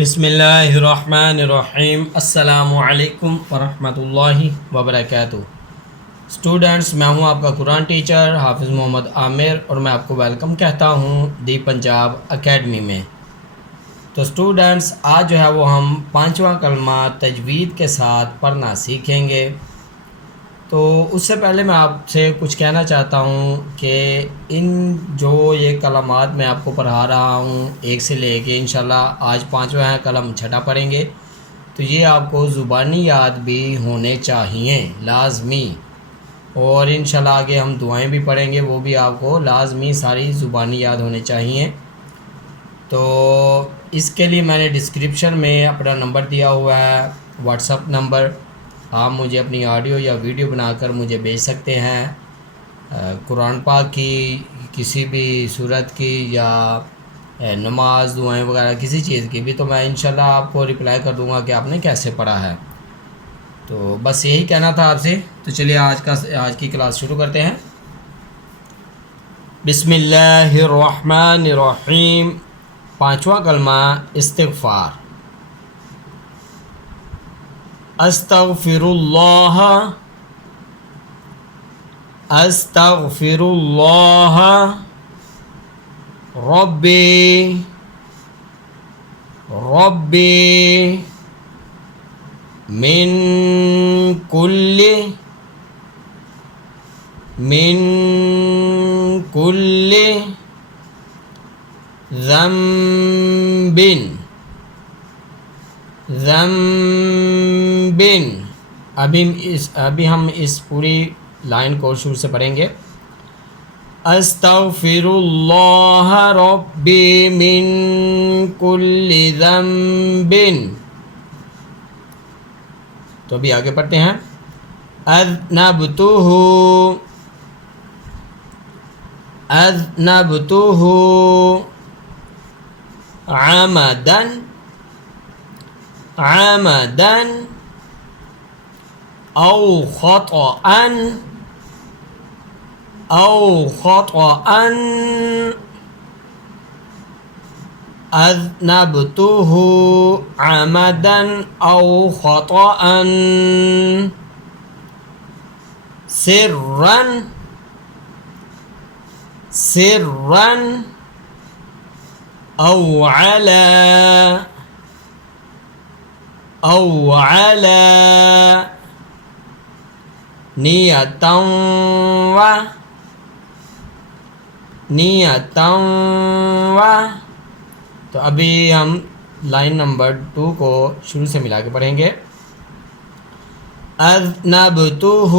بسم اللہ الرحمن الرحیم۔ السلام علیکم ورحمۃ اللہ وبرکاتہ۔ اسٹوڈنٹس، میں ہوں آپ کا قرآن ٹیچر حافظ محمد عامر، اور میں آپ کو ویلکم کہتا ہوں دی پنجاب اکیڈمی میں۔ تو اسٹوڈنٹس، آج جو ہے وہ ہم 5واں کلمہ تجوید کے ساتھ پڑھنا سیکھیں گے۔ تو اس سے پہلے میں آپ سے کچھ کہنا چاہتا ہوں کہ جو یہ کلمات میں آپ کو پڑھا رہا ہوں، ایک سے لے کے انشاءاللہ آج 5واں کلم چھٹا پڑھیں گے، تو یہ آپ کو زبانی یاد بھی ہونے چاہیے، لازمی۔ اور انشاءاللہ آگے ہم دعائیں بھی پڑھیں گے، وہ بھی آپ کو لازمی ساری زبانی یاد ہونے چاہیے۔ تو اس کے لیے میں نے ڈسکرپشن میں اپنا نمبر دیا ہوا ہے، واٹس اپ نمبر۔ آپ مجھے اپنی آڈیو یا ویڈیو بنا کر مجھے بھیج سکتے ہیں، قرآن پاک کی کسی بھی صورت کی یا نماز، دعائیں وغیرہ کسی چیز کی بھی، تو میں انشاءاللہ آپ کو رپلائی کر دوں گا کہ آپ نے کیسے پڑھا ہے۔ تو بس یہی کہنا تھا آپ سے۔ تو چلیے آج کی کلاس شروع کرتے ہیں۔ بسم اللہ الرحمن الرحیم۔ 5واں کلمہ استغفار۔ استغفر اللہ، استغفر اللہ ربی ربی من کل ذنب ذنب۔ ابھی ہم اس پوری لائن کو شروع سے پڑھیں گے۔ استغفر اللہ ربی من کل ذنب۔ تو ابھی آگے پڑھتے ہیں۔ اذنبتہ عمدا او خطأ اذنبتہ عمدا او خطأ سرا او علی نیتا و۔ تو ابھی ہم لائن نمبر 2 کو شروع سے ملا کے پڑھیں گے۔ اذنبتہ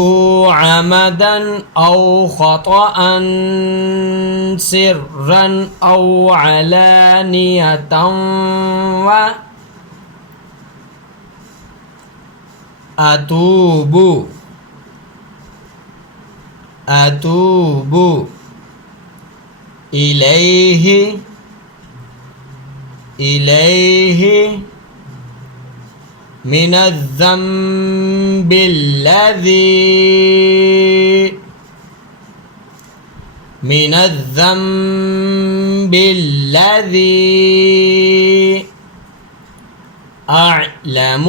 عمدا او خطأ سرا او علانیتا و اتوب الیہ من الذنب الذی اعلم۔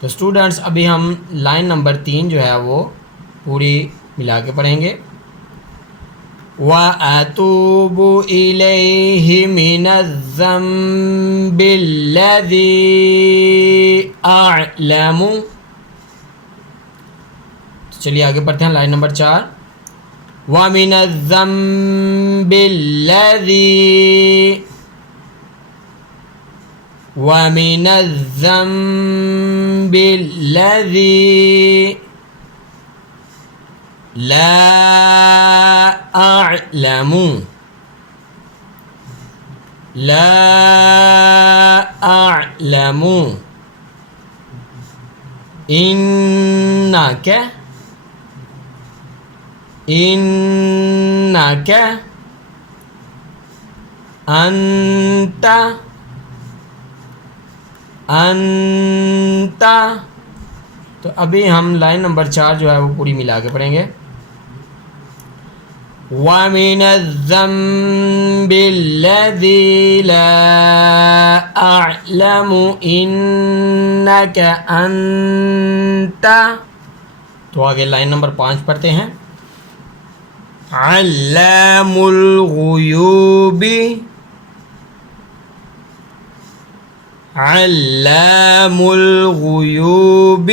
تو اسٹوڈنٹس، ابھی ہم لائن نمبر 3 جو ہے وہ پوری ملا کے پڑھیں گے۔ وَأَتُوبُ إِلَيْهِ مِنَ الذَّنبِ الَّذِي أَعْلَمُ۔ تو چلیے آگے پڑھتے ہیں لائن نمبر 4۔ وَمِنَ الذَّنبِ الَّذِي لا أعلم إنك أنت۔ تو ابھی ہم لائن نمبر 4 جو ہے وہ پوری ملا کے پڑھیں گے۔ وَمِنَ الذَّنبِ الَّذِي لَا أَعْلَمُ إِنَّكَ أَنْتَ. تو آگے لائن نمبر 5 پڑھتے ہیں. علام الغیوب، علام الغیوب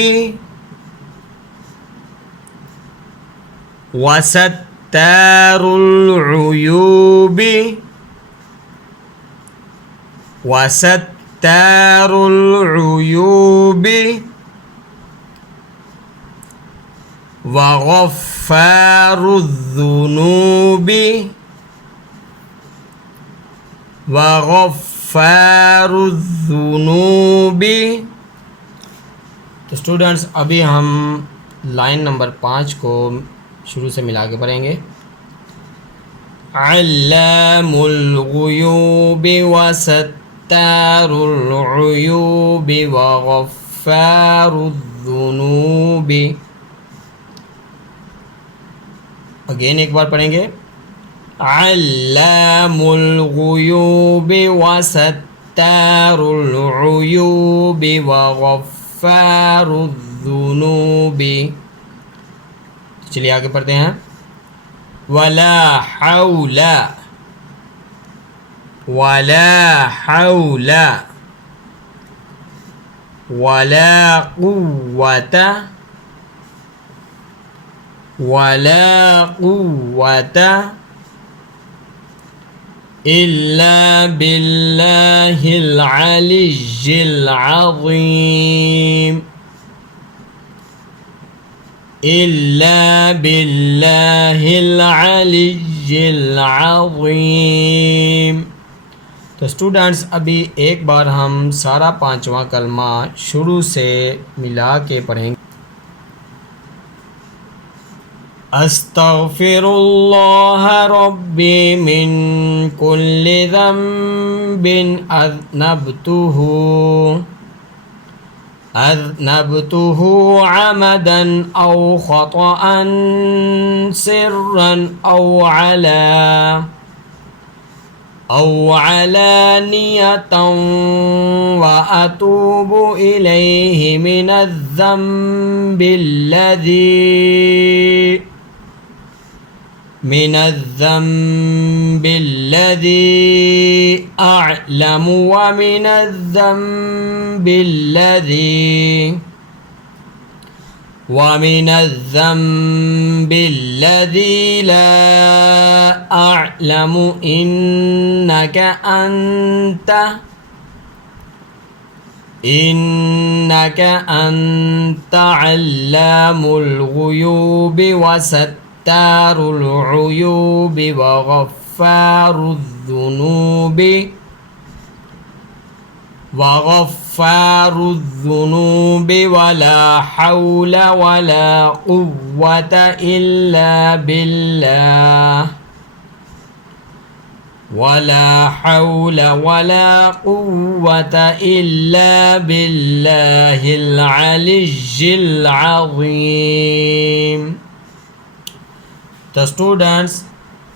وستار العیوب، وستار العیوب وغفار الذنوب، وغفار الذنوب. تو اسٹوڈنٹس ابھی ہم لائن نمبر 5 کو شروع سے ملا کے پڑھیں گے. علام الغیوب وستار العیوب وغفار الذنوب. اگین ایک بار پڑھیں گے. علام الغیوب وستار العیوب وغفار الذنوب. چلیے آگے پڑھتے ہیں. ولا حول، ولا حول ولا قوة، ولا قوة إلا بالله العلي العظيم، إلا بالله العلي العظيم. تو اسٹوڈنٹس ابھی ایک بار ہم سارا 5واں کلمہ شروع سے ملا کے پڑھیں گے. استغفر اللہ ربی من کل ذنب أذنبته عمدا أو خطأ سرا أو علانية وأتوب إليه من الذنب الذي أعلم ومن الذنب الذي لا أعلم إنك أنت علام الغيوب وستار العيوب وغفار الذنوب ولا حول ولا قوة إلا بالله، ولا حول ولا قوة إلا بالله العلي العظيم. تو اسٹوڈنٹس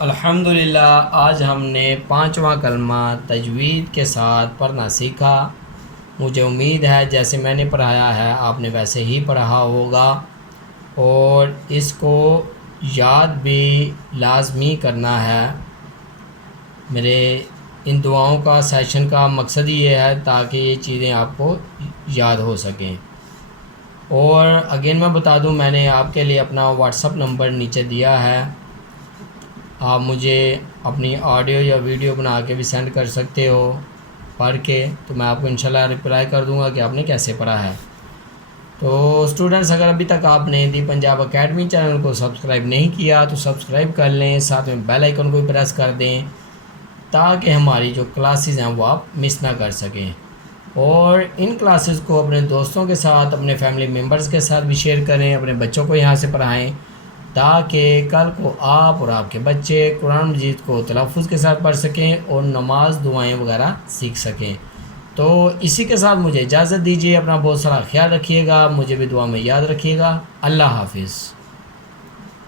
الحمدللہ آج ہم نے 5واں کلمہ تجوید کے ساتھ پڑھنا سیکھا. مجھے امید ہے جیسے میں نے پڑھایا ہے آپ نے ویسے ہی پڑھا ہوگا، اور اس کو یاد بھی لازمی کرنا ہے. میرے ان دعاؤں کا سیشن کا مقصد یہ ہے تاکہ یہ چیزیں آپ کو یاد ہو سکیں. اور اگین میں بتا دوں، میں نے آپ کے لیے اپنا واٹس اپ نمبر نیچے دیا ہے. آپ مجھے اپنی آڈیو یا ویڈیو بنا کے بھی سینڈ کر سکتے ہو پڑھ کے، تو میں آپ کو انشاءاللہ رپلائی کر دوں گا کہ آپ نے کیسے پڑھا ہے. تو اسٹوڈنٹس اگر ابھی تک آپ نے دی پنجاب اکیڈمی چینل کو سبسکرائب نہیں کیا تو سبسکرائب کر لیں، ساتھ میں بیل آئیکن کو بھی پریس کر دیں تاکہ ہماری جو کلاسز ہیں وہ آپ مس نہ کر سکیں. اور ان کلاسز کو اپنے دوستوں کے ساتھ، اپنے فیملی ممبرز کے ساتھ بھی شیئر کریں، اپنے بچوں کو یہاں سے پڑھائیں تاکہ کل کو آپ اور آپ کے بچے قرآن مجید کو تلفظ کے ساتھ پڑھ سکیں اور نماز دعائیں وغیرہ سیکھ سکیں. تو اسی کے ساتھ مجھے اجازت دیجیے. اپنا بہت سارا خیال رکھیے گا، مجھے بھی دعا میں یاد رکھیے گا. اللہ حافظ.